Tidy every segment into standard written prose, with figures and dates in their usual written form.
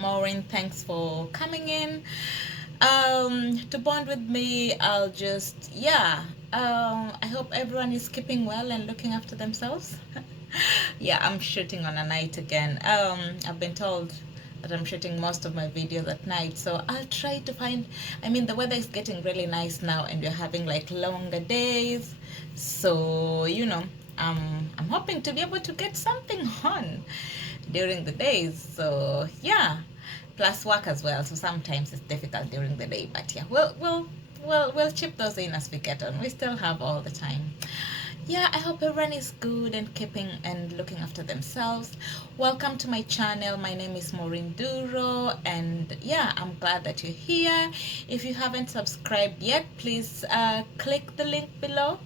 Maureen, thanks for coming in. To bond with me, I'll just, yeah. I hope everyone is keeping well and looking after themselves. Yeah, I'm shooting on a night again. I've been told that I'm shooting most of my videos at night, so I'll try to find. I mean, the weather is getting really nice now, and we're having like longer days, so I'm hoping to be able to get something on during the days. So yeah, plus work as well. So sometimes it's difficult during the day, but yeah, we'll chip those in as we get on. We still have all the time. Yeah, I hope everyone is good and keeping and looking after themselves. Welcome to my channel. My name is Maureen Duro, and yeah, I'm glad that you're here. If you haven't subscribed yet, please click the link below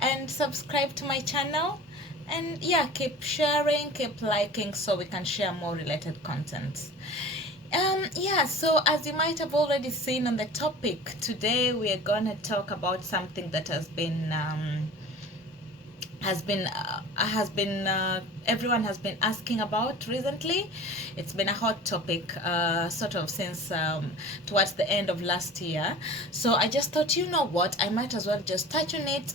and subscribe to my channel. And yeah, keep sharing, keep liking so we can share more related content. Yeah, so as you might have already seen on the topic, today we are going to talk about something that has been everyone has been asking about recently. It's been a hot topic sort of since towards the end of last year. So I just thought, you know what, I might as well just touch on it,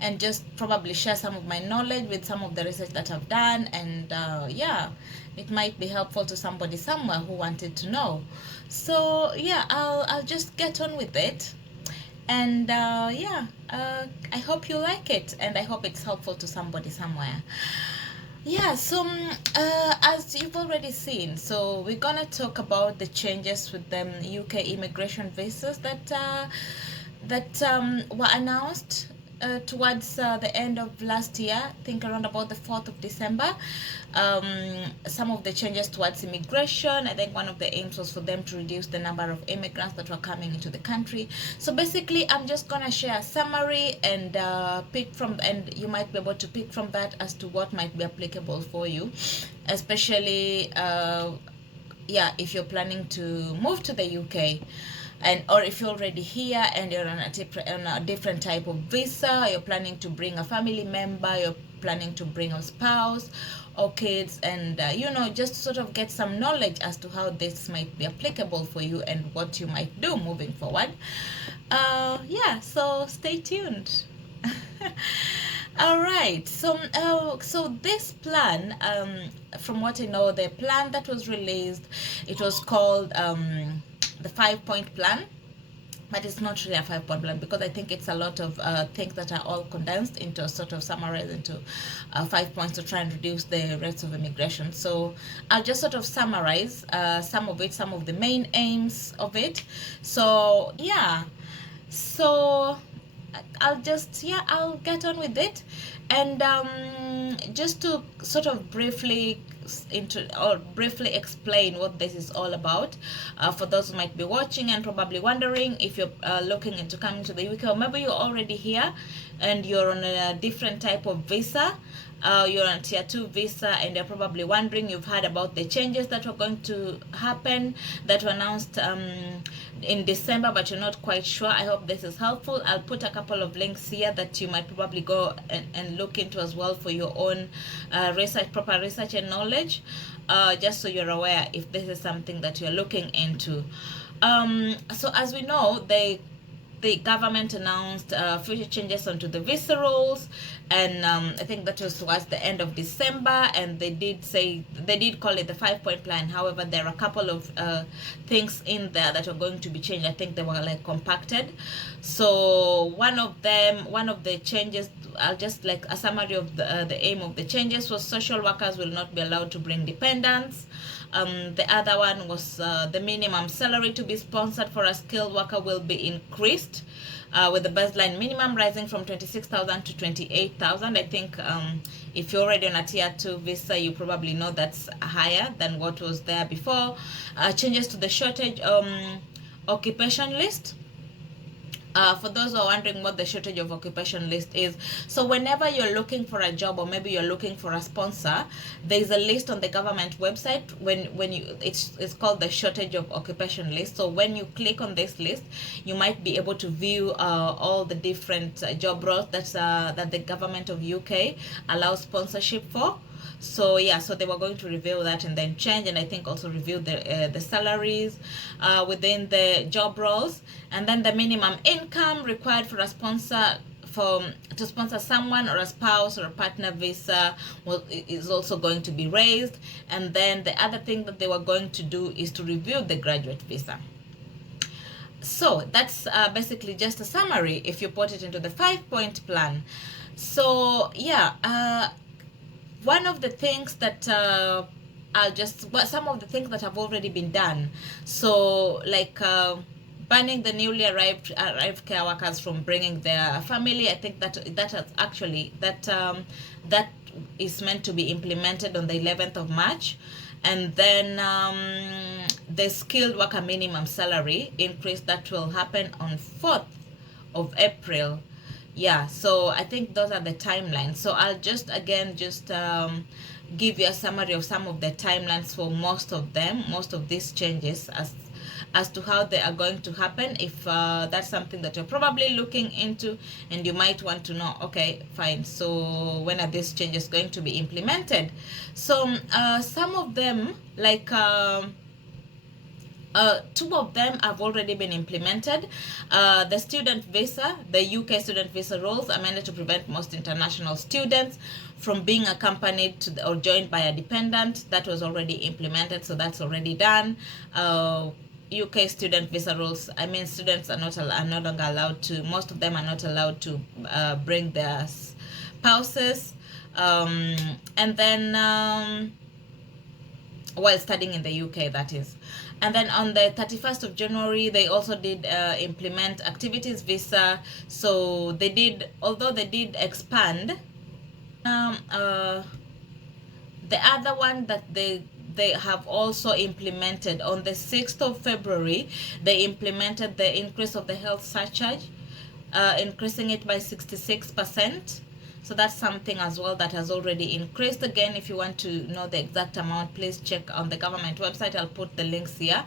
and just probably share some of my knowledge with some of the research that I've done. And yeah, it might be helpful to somebody somewhere who wanted to know. So yeah, I'll just get on with it. And yeah, I hope you like it, and I hope it's helpful to somebody somewhere. Yeah, so as you've already seen, so we're gonna talk about the changes with the UK immigration visas that were announced towards the end of last year, I think around about the 4th of December. Some of the changes towards immigration, I think one of the aims was for them to reduce the number of immigrants that were coming into the country. So basically, I'm just going to share a summary and and you might be able to pick from that as to what might be applicable for you, especially yeah, if you're planning to move to the UK, and or if you're already here and you're on a different type of visa, you're planning to bring a family member, you're planning to bring a spouse or kids, and just sort of get some knowledge as to how this might be applicable for you and what you might do moving forward. Yeah, so stay tuned. All right, so this plan, from what I know, the plan that was released, it was called the 5 point plan, but it's not really a 5 point plan, because I think it's a lot of things that are all condensed into a sort of summarized into 5 points to try and reduce the rates of immigration. So I'll just sort of summarize some of it, some of the main aims of it. So yeah, so I'll get on with it. And just to sort of briefly briefly explain what this is all about, for those who might be watching and probably wondering if you're looking into coming to the UK, or maybe you're already here and you're on a different type of visa. You're on tier 2 visa, and you're probably wondering, you've heard about the changes that were going to happen, that were announced in December, but you're not quite sure. I hope this is helpful. I'll put a couple of links here that you might probably go and look into as well for your own proper research and knowledge, just so you're aware if this is something that you're looking into. So as we know, the government announced future changes onto the visa rules, and I think that was towards the end of December, and they did call it the 5 point plan. However, there are a couple of things in there that are going to be changed. I think they were like compacted. So one of the changes, just like a summary of the aim of the changes, was social workers will not be allowed to bring dependents. The other one was the minimum salary to be sponsored for a skilled worker will be increased, with the baseline minimum rising from 26,000 to 28,000. I think if you're already on a tier 2 visa, you probably know that's higher than what was there before. Changes to the shortage occupation list. For those who are wondering what the shortage of occupation list is, so whenever you're looking for a job, or maybe you're looking for a sponsor, there's a list on the government website. It's called the shortage of occupation list. So when you click on this list, you might be able to view all the different job roles that the government of UK allows sponsorship for. So yeah, so they were going to review that and then change, and I think also review the salaries within the job roles, and then the minimum income required for a sponsor to sponsor someone or a spouse or a partner visa is also going to be raised. And then the other thing that they were going to do is to review the graduate visa. So that's basically just a summary if you put it into the 5-point plan. So yeah, one of the things that some of the things that have already been done. So like banning the newly arrived care workers from bringing their family. I think that has actually that is meant to be implemented on the 11th of March. And then the skilled worker minimum salary increase that will happen on 4th of April. Yeah, so I think those are the timelines. So I'll just give you a summary of some of the timelines for most of these changes as to how they are going to happen. If that's something that you're probably looking into and you might want to know, okay, fine, so when are these changes going to be implemented? So some of them, like two of them have already been implemented. The student visa, the UK student visa rules amended to prevent most international students from being accompanied to or joined by a dependent. That was already implemented, so that's already done. UK student visa rules, I mean, students are no longer allowed to, most of them are not allowed to bring their spouses. And then while studying in the UK, that is. And then on the 31st of January, they also did implement activities visa. So they did, although they did expand, the other one that they have also implemented on the 6th of February, they implemented the increase of the health surcharge, increasing it by 66%. So that's something as well that has already increased. Again, if you want to know the exact amount, please check on the government website. I'll put the links here.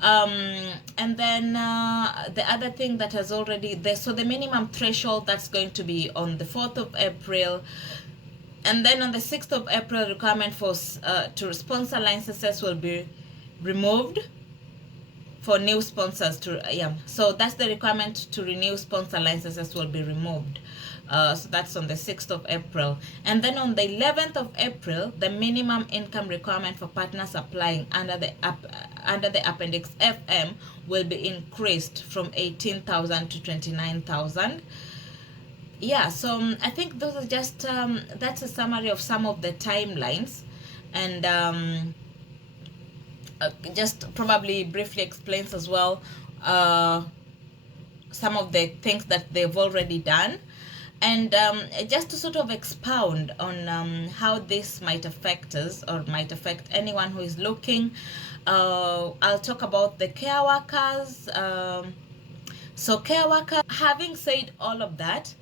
And then the other thing that has already so the minimum threshold, that's going to be on the 4th of April. And then on the 6th of April, requirement for to sponsor licenses will be removed for new sponsors so that's the requirement to renew sponsor licenses will be removed. So that's on the 6th of April. And then on the 11th of April, the minimum income requirement for partners applying under the Appendix FM will be increased from 18,000 to 29,000. Yeah, so I think those are just that's a summary of some of the timelines, and just probably briefly explains as well some of the things that they've already done. And just to sort of expound on how this might affect us or might affect anyone who is looking, I'll talk about the care workers. So care workers, having said all of that,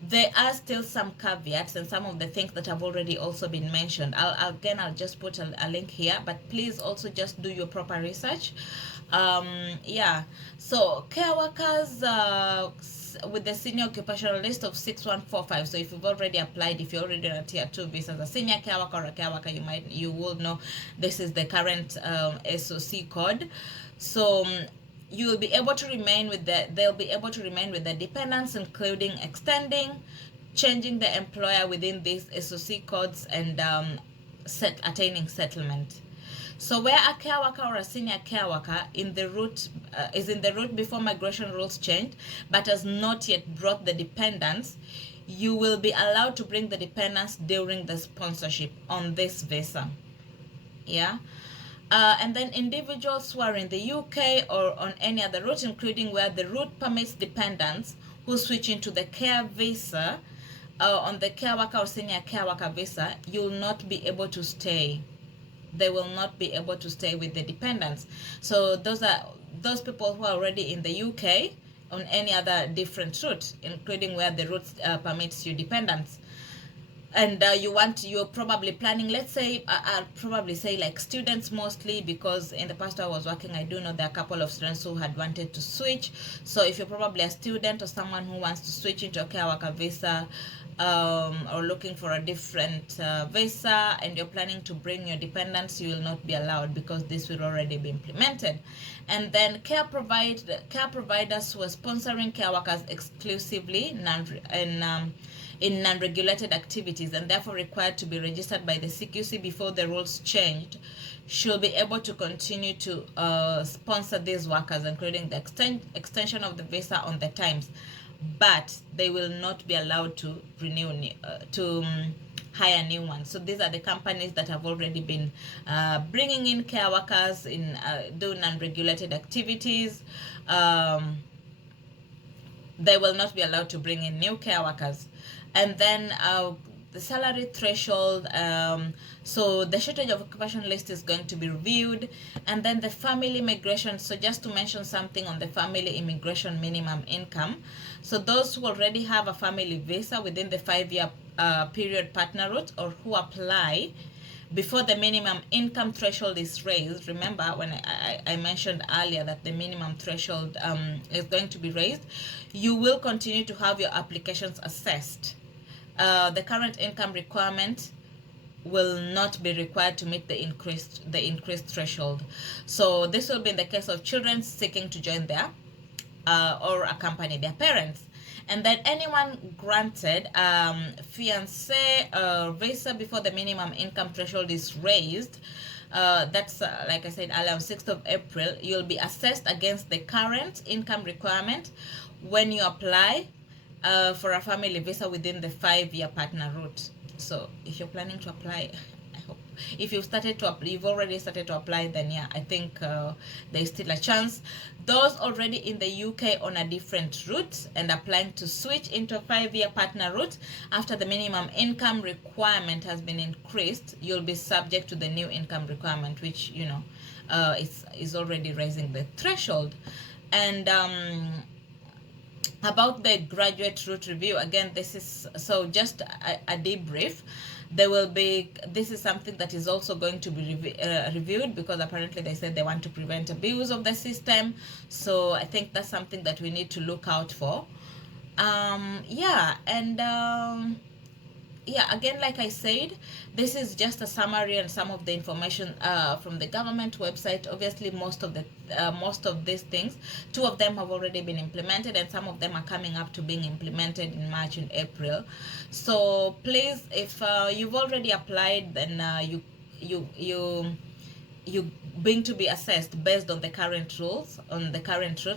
there are still some caveats and some of the things that have already also been mentioned. I'll just put a link here, but please also just do your proper research. Yeah, so care workers with the senior occupational list of 6145. So if you've already applied, if you're already on a tier 2 visa as a senior care worker or a care worker, you will know this is the current SOC code. So you will be able to remain with they'll be able to remain with the dependents, including extending, changing the employer within these SOC codes, and attaining settlement. So where a care worker or a senior care worker is in the route before migration rules changed, but has not yet brought the dependents, you will be allowed to bring the dependents during the sponsorship on this visa. Yeah. And then individuals who are in the UK or on any other route, including where the route permits dependents who switch into the care visa, on the care worker or senior care worker visa, you'll not be able to stay. They will not be able to stay with the dependents. So those are those people who are already in the UK on any other different route, including where the route permits you dependents. and you're probably planning, let's say, I'll probably say like students mostly, because in the past I was working, I do know there are a couple of students who had wanted to switch. So if you're probably a student or someone who wants to switch into a care worker visa, or looking for a different visa, and you're planning to bring your dependents, you will not be allowed, because this will already be implemented. And then care providers who are sponsoring care workers exclusively in non-regulated activities, and therefore required to be registered by the CQC before the rules changed, should be able to continue to sponsor these workers, including the extension of the visa on the times, but they will not be allowed to renew hire new ones. So these are the companies that have already been bringing in care workers in doing non-regulated activities. They will not be allowed to bring in new care workers. And then the salary threshold, so the shortage of occupation list is going to be reviewed. And then the family immigration, so just to mention something on the family immigration minimum income, so those who already have a family visa within the 5-year period partner route, or who apply before the minimum income threshold is raised. Remember when I mentioned earlier that the minimum threshold is going to be raised, you will continue to have your applications assessed. The current income requirement will not be required to meet the increased threshold. So this will be in the case of children seeking to join their or accompany their parents. And then anyone granted fiancé visa before the minimum income threshold is raised, that's like I said earlier, on 6th of April, you'll be assessed against the current income requirement when you apply for a family visa within the 5-year partner route. So if you're planning to apply, I hope if you've already started to apply, then yeah, I think there's still a chance. Those already in the UK on a different route and applying to switch into a 5-year partner route after the minimum income requirement has been increased, you'll be subject to the new income requirement, which is already raising the threshold. And about the graduate route review, again, this is so just a debrief. This is something that is also going to be reviewed, because apparently they said they want to prevent abuse of the system. So I think that's something that we need to look out for. Yeah, and yeah, again, like I said, this is just a summary and some of the information from the government website. Obviously, most of these things, 2 of them have already been implemented, and some of them are coming up to being implemented in March and April. So please, if you've already applied, then you being to be assessed based on the current rules,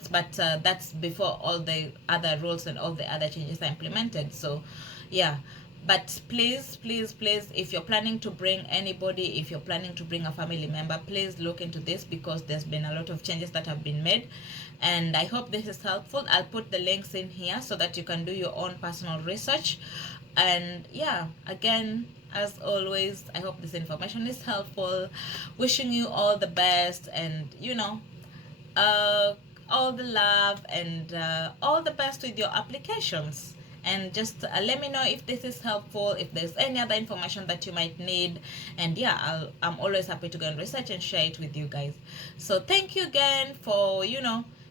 but that's before all the other rules and all the other changes are implemented. So yeah, but please, please, please, if you're planning to bring anybody, if you're planning to bring a family member, please look into this, because there's been a lot of changes that have been made, and I hope this is helpful. I'll put the links in here so that you can do your own personal research. And yeah, again, as always, I hope this information is helpful. Wishing you all the best, and all the love, and all the best with your applications. And just let me know if this is helpful, if there's any other information that you might need. And yeah, I'm always happy to go and research and share it with you guys. So thank you again for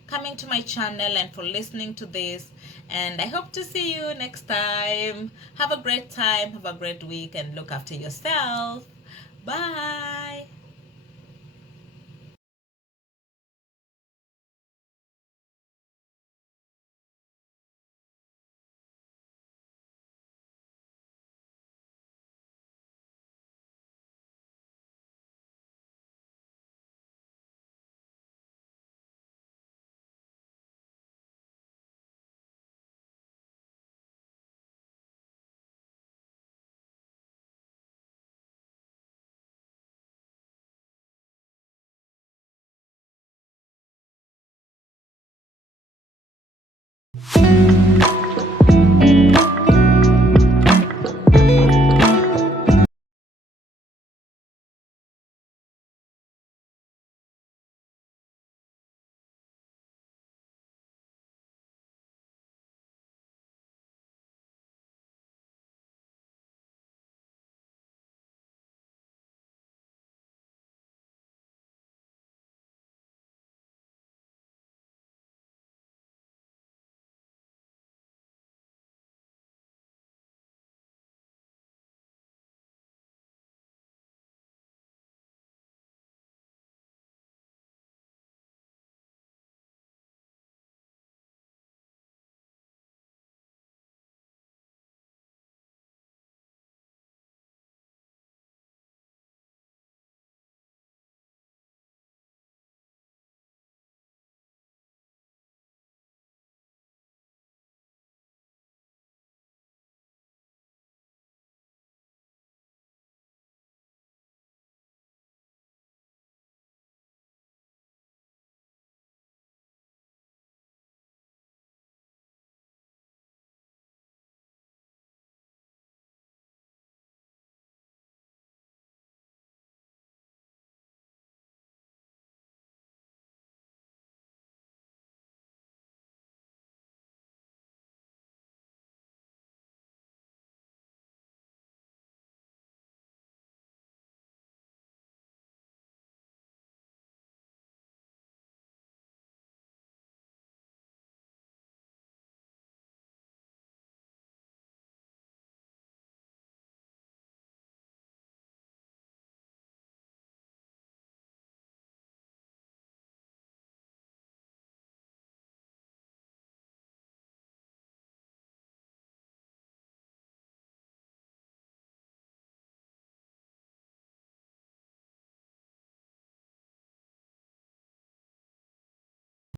coming to my channel and for listening to this, and I hope to see you next time. Have a great time, have a great week, and look after yourself. Bye.